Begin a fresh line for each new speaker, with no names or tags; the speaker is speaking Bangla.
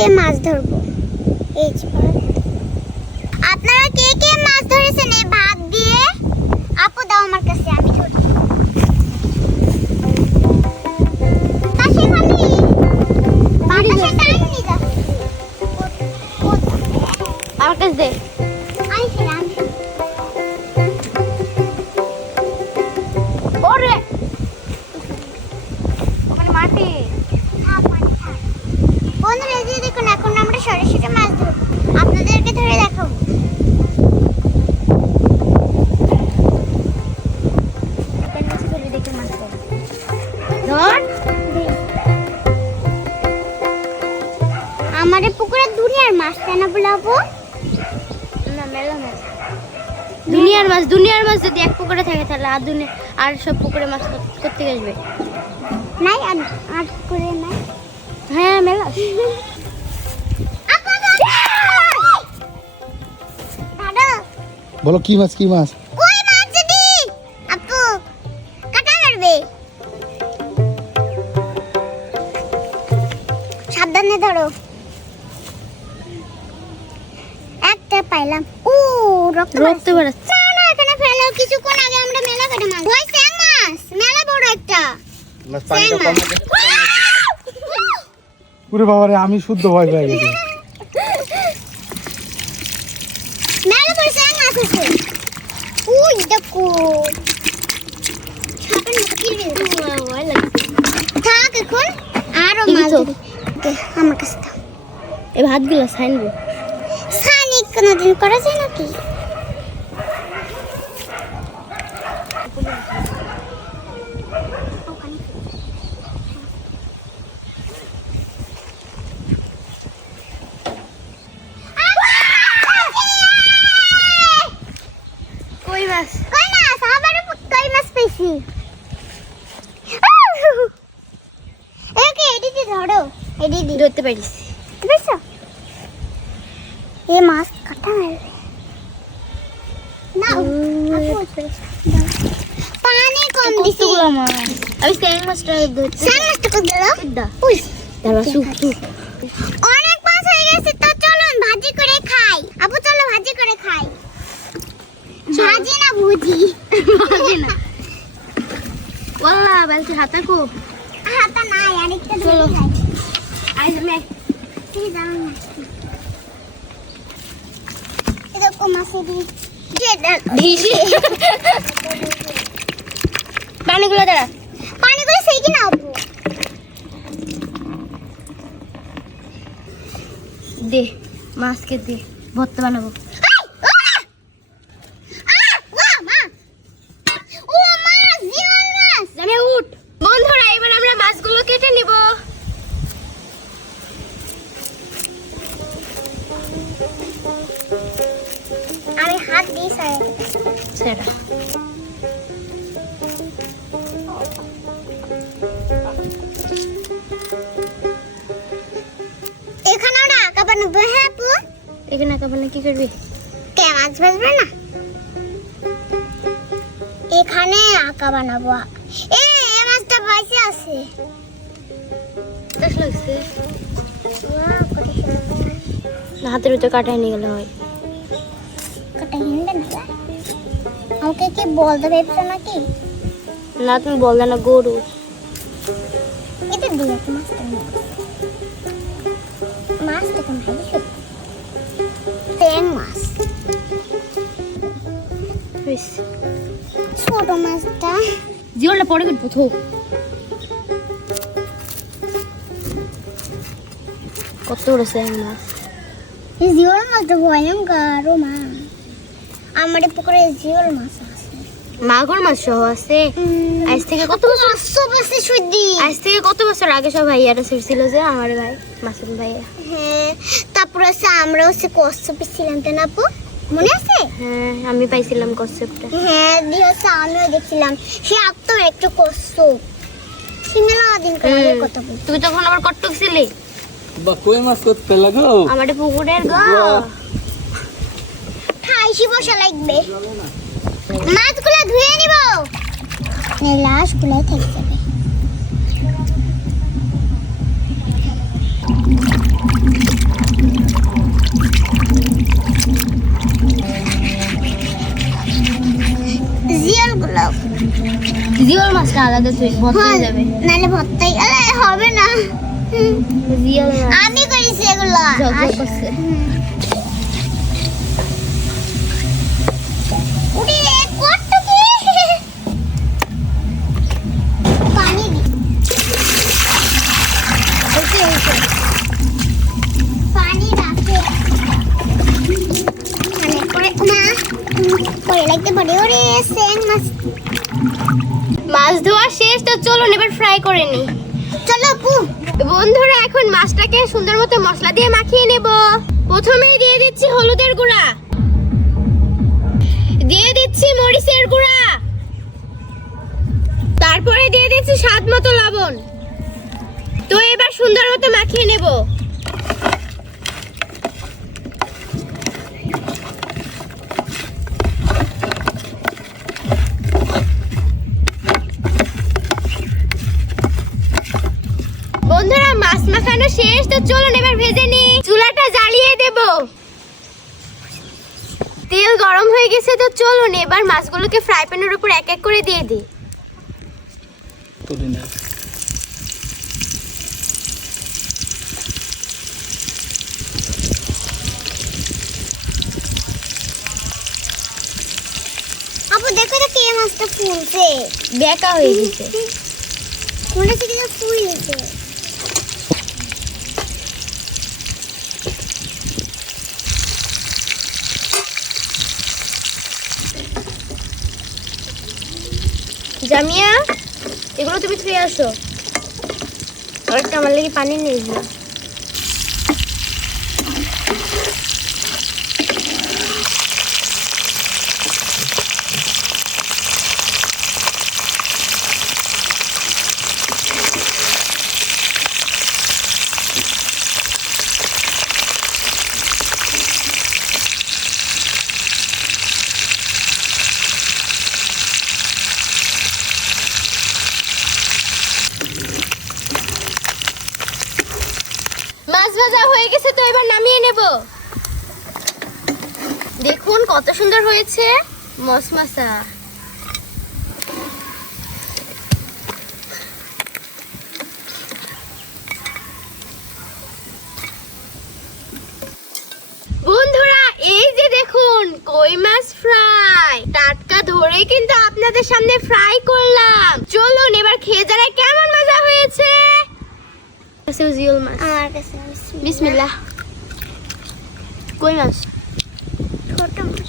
দিয়ে মাছ ধরবো। এই। আপনারা কে কে মাছ ধরেছেন এই ভাত দিয়ে? আপু দাও আমার কাছে, আমি
আমার কাছে দে।
আমরা মাছ ধরবো। আপনাদেরকে ধরে দেখাবো। আমাদের পুকুরে দুনিয়ার মাছ তাই না বলাবো
না মেলা মাছ। দুনিয়ার মাছ দুনিয়ার মাছ যদি এক পুকুরে থাকে তাহলে আর দুনিয়া আর সব পুকুরে মাছ করতে আসবে
নাই আর আর পুকুরে নাই।
হ্যাঁ মেলা।
বলো কি মাছ কি মাছ?
কই মাছ দিদি আপু কাটা মারবে সাবধানে ধরো। একটা পাইলাম। ও রক্ত
রক্ত বেরোচ্ছে।
না না এখানে ফেলো। কিছুক্ষণ আগে আমরা মেলা কাটে মাছ। ওই স্যাং মাছ মেলা বড় একটা।
মাছ
পানিটা কম
পুরে বাবারে আমি শুদ্ধ ভয় পেয়ে গেছি
মেলা বড় ওই দেখো। থাক এখন
আরও
মাছ আমার কাছে দাও
এই ভাতগুলো ছাইনবো
সানি কোনোদিন করা যায় নাকি
কই মাছ
কই মাছ আবারও কই মাছ পেয়েছি ওকে এদিকে ধরো এদিকে
ধরতে পারিস।
এ মাছ কাটা মারবে নাও আপু, দাও। পানি কম দিছি।
আমি স্যাং মাছটা ধরতে
সান মাছটা কত দিল?
দা দাঁড়া সুপ সুপ।
অনেক মাছ হয়ে গেছে তো চলুন ভাজি করে খাই। আপু চলো ভাজি করে খাই। ভাজি না ভুজি
ভাজি না। বালতি হাতা কো
হাতা নাই আরেকটা
চলো।
ধরে খাই।
পানিগুলো দাঁড়া।
পানিগুলো সেই কিনা আপু
দে মাছকে দে। ভর্তা বানাবো।
দিয়ে এখানে আঁকা বানাবো হ্যাঁ আপু?
এখানে কাপড় কি করবি?
কে মাছ ভাজবে না? এখানে আঁকা বানাবো। এ মাছটা বাইসে আছে।
হাতের ভিতরে কাটায় নিয়ে গেলে হয়।
কত হিন্দে না বা? আমাকে কি বলতে ভেবছো নাকি
না তুমি বললে না গরু
এটা দিয়ে একটা মাছটা নিয়ে আসো। মাছটা কেমন ভালো ছিল ট্যাং মাছ
হয়েছে
ছোট মাছটা
জীবনটা পরে করব থো কত বড় স্যাং মাছ
এই জিওল মাছটা ভয়ঙ্কর ও মা আমার পুকুরে জিওল মাছ আছে।
মাগুর মাছ সহ আছে। আজ থেকে কত বছর
পাশে সুদি
আজ থেকে কত বছর আগে সব ভাইয়ারা ছিল যে আমার ভাই মাসুম ভাইয়া।
হ্যাঁ তারপর হচ্ছে আমরা হচ্ছে কচ্ছপে ছিলাম তো না আপু? মনে আছে?
হ্যাঁ আমি পাইছিলাম কনসেপ্টটা
হ্যাঁ দিয়ে হচ্ছে আমিও দেখছিলাম। সে আত্ম একটু কচ্ছপ। সিমেলা দিন করে কথা
তুই তখন আবার কটক ছিলি?
বা কই মাছ করতে লাগো?
আমাদের পুকুরের গো।
বেশি মশা লাগবে। মাছগুলো ধুয়ে নিব। লাশগুলাই থেকে যাবে।
আলাদা তুই হ্যাঁ, যাবে।
নালে ভর্তাই হবে না। আমি করেছি এগুলো। লাগতে পারে। ওরে স্যাং মাছ।
মাছ ধোয়া শেষ তো চলুন এবার ফ্রাই করে নি
চলো পু
বন্ধুরা এখন মাছটাকে সুন্দর মতো মশলা দিয়ে মাখিয়ে নেব। প্রথমেই দিয়ে দিচ্ছি হলুদের গুঁড়া। দিয়ে দিচ্ছি মরিচের গুঁড়া। তারপরে দিয়ে দিচ্ছি স্বাদ মতো লবণ। তো এবার সুন্দর মতো মাখিয়ে নেব বন্ধুরা মাছ মাখানো শেষ তো চলুন এবার ভেজে নি। চুলাটা জ্বালিয়ে দেব। তেল গরম হয়ে গেছে তো চলুন এবার মাছগুলোকে ফ্রাই প্যানের উপর এক এক করে দিয়ে দিই।
আপু দেখো তো কে মাছটা ফুলছে।
বেকা হয়ে গেছে।
মনে হচ্ছে কি ফুলছে।
জামিয়া এগুলো তুমি ছুঁয়ে আসো। আমার লেগে পানি নিয়ে এসো। মাছ ভাজা হয়ে গেছে তো এবার নামিয়ে নেব। দেখুন কত সুন্দর হয়েছে মশমাসা বন্ধুরা, এই যে দেখুন কই মাছ ফ্রাই। টাটকা ধরে কিন্তু আপনাদের সামনে ফ্রাই করলাম। চলুন এবার খেয়ে যারা কেমন জিওল মাছ
আমার কাছে
বিসমিল্লাহ কই মাছ
ছোট মাছ